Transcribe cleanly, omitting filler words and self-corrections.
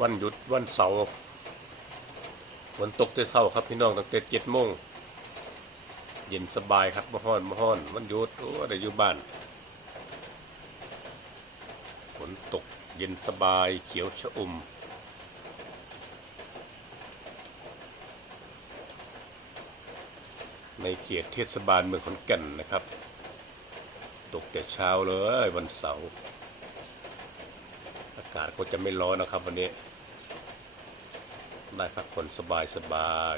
วันหยุดวันเสาร์ฝนตกแต่เช้าครับพี่น้องตั้งแต่7 โมงเย็นสบายครับบ่ฮ้อนบ่ฮ้อนวันหยุดโอ้ได้อยู่บ้านฝนตกเย็นสบายเขียวชอุ่มในเขตเทศบาลเมืองขอนแก่นนะครับตกแต่เช้าเลยวันเสาร์อากาศก็จะไม่ร้อนนะครับวันนี้ได้พักผ่อนสบาย